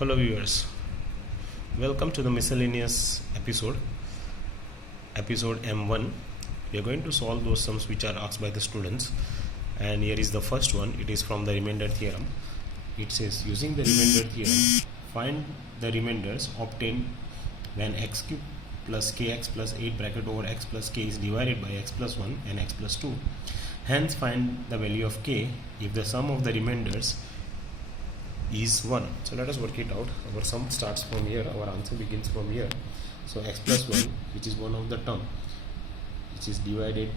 Hello viewers, welcome to the miscellaneous episode M1. We are going to solve those sums which are asked by the students, and here is the first one. It is from the remainder theorem. It says, using the remainder theorem, find the remainders obtained when x cube plus kx plus 8 bracket over x plus k is divided by x plus 1 and x plus 2. Hence find the value of k if the sum of the remainders is 1. So let us work it out. Our sum starts from here, our answer begins from here. So x plus 1, which is one of the term which is dividing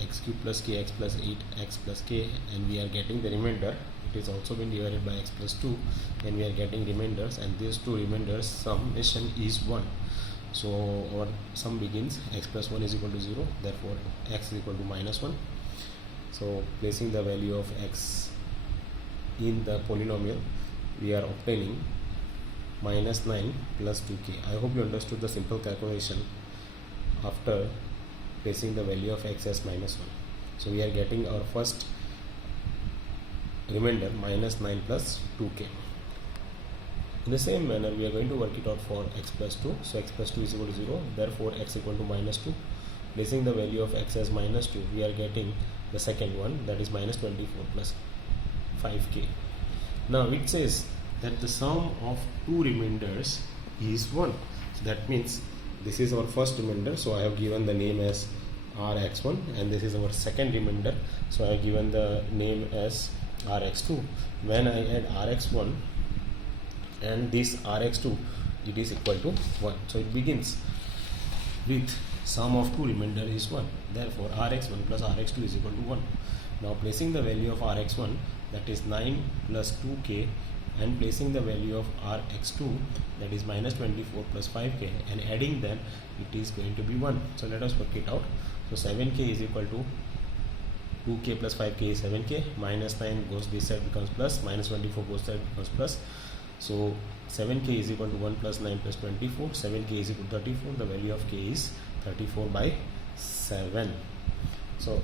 x cube plus kx plus 8x plus k, and we are getting the remainder. It is also been divided by x plus 2, and we are getting remainders, and these two remainders summation is 1. So our sum begins x plus 1 is equal to 0, therefore x is equal to minus 1. So placing the value of x in the polynomial, we are obtaining minus 9 plus 2k. I hope you understood the simple calculation after placing the value of x as minus 1. So we are getting our first remainder minus 9 plus 2k. In the same manner, we are going to work it out for x plus 2. So x plus 2 is equal to 0, therefore x equal to minus 2. Placing the value of x as minus 2, we are getting the second one, that is minus 24 plus 5k. Now it says that the sum of two remainders is 1. So that means this is our first remainder, so I have given the name as rx1, and this is our second remainder, so I have given the name as rx2. When I add rx1 and this rx2, it is equal to 1. So it begins with sum of two remainder is 1. Therefore rx1 plus rx2 is equal to 1. Now placing the value of rx1, that is 9 plus 2k, and placing the value of rx2, that is minus 24 plus 5k, and adding them, it is going to be 1. So let us work it out. So 7k is equal to 2k plus 5k is 7k, minus 9 goes this side becomes plus, minus 24 goes side becomes plus. So 7k is equal to 1 plus 9 plus 24, 7k is equal to 34, the value of k is 34 by 7. So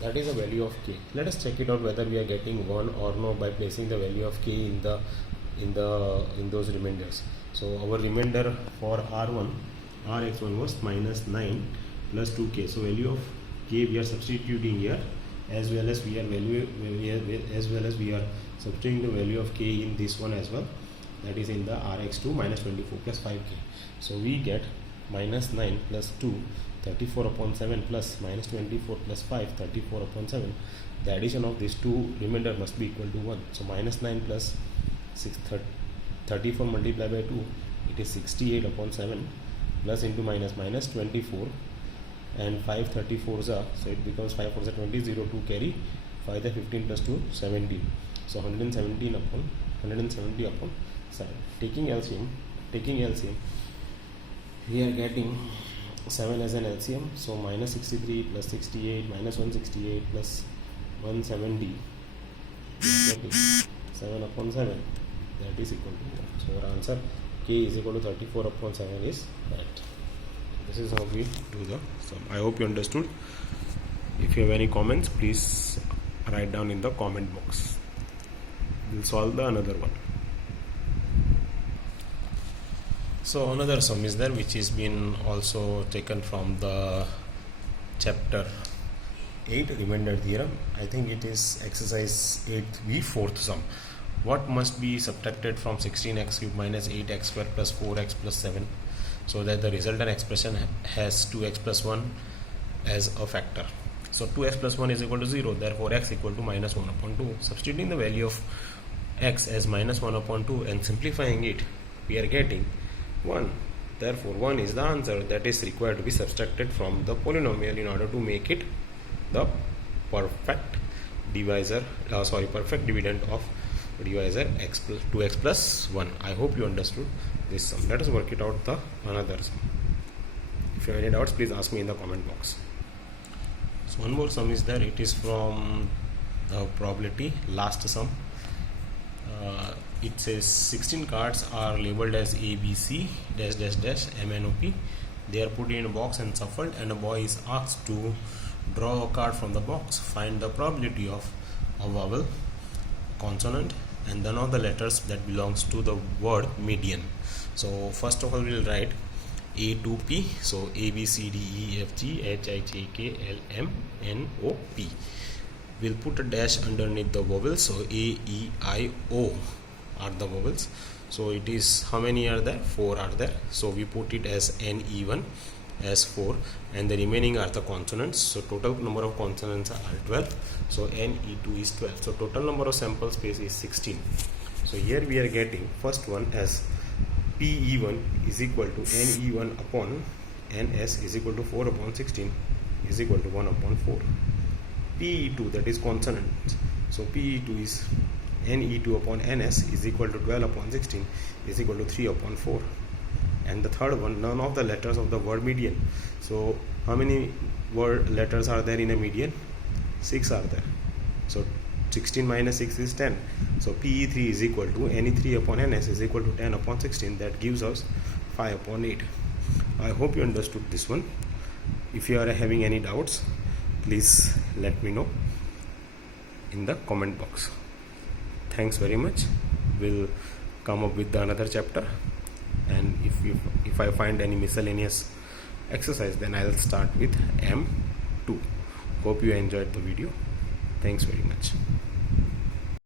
that is the value of k. Let us check it out whether we are getting 1 or no by placing the value of k in those remainders. So our remainder for rx1 was minus 9 plus 2k. So value of k we are substituting here, as well as we are substituting the value of k in this one as well, that is in the rx2 minus 24 plus 5k. So we get minus 9 plus 2, 34 upon 7 plus minus 24 plus 5, 34 upon 7. The addition of these two remainder must be equal to 1. So minus 9 plus 34 multiplied by 2, it is 68 upon 7, plus into minus minus 24, and 5 34s are, so it becomes 5 4s are 20, 0 2 carry, 5 the 15 plus 2 17. So 170 upon 7. Taking LCM, we are getting 7 as an LCM, so minus 63 plus 68 minus 168 plus 170, we are getting 7 upon 7, that is equal to 1. So our answer k is equal to 34 upon 7 is correct. This is how we do the sum. I hope you understood. If you have any comments, please write down in the comment box. We'll solve the another one. So another sum is there which is been also taken from the chapter 8 remainder theorem. I think it is exercise 8b, fourth sum. What must be subtracted from 16x cube minus 8x square plus 4x plus 7 so that the resultant expression has 2x plus 1 as a factor? So 2x plus 1 is equal to 0, therefore x equal to minus 1 upon 2. Substituting the value of x as minus 1 upon 2 and simplifying it, we are getting 1. Therefore 1 is the answer that is required to be subtracted from the polynomial in order to make it the perfect perfect dividend of divisor x plus 2x plus 1. I hope you understood this sum. Let us work it out the another sum. If you have any doubts, please ask me in the comment box. So one more sum is there. It is from the probability last sum. It says 16 cards are labeled as A, B, C, dash, dash, dash, M, N, O, P. They are put in a box and shuffled, and a boy is asked to draw a card from the box. Find the probability of a vowel consonant and none of the letters that belongs to the word median. So first of all we'll write A to P. So A B C D E F G H I J K L M N O P. We'll put a dash underneath the vowels. So A E I O are the vowels. So it is, how many are there? 4 are there. So we put it as NE1 as 4 and the remaining are the consonants. So total number of consonants are 12. So NE2 is 12. So total number of sample space is 16. So here we are getting first one as PE1 is equal to NE1 upon NS is equal to 4 upon 16 is equal to 1 upon 4. PE2, that is consonant. So PE2 is NE2 upon NS is equal to 12 upon 16 is equal to 3 upon 4. And the third one, none of the letters of the word median. So how many word letters are there in a median? 6 are there. So 16 minus 6 is 10. So PE3 is equal to NE3 upon NS is equal to 10 upon 16. That gives us 5 upon 8. I hope you understood this one. If you are having any doubts, please let me know in the comment box. Thanks very much. We'll come up with another chapter, and if I find any miscellaneous exercise, then I'll start with M2. Hope you enjoyed the video. Thanks very much.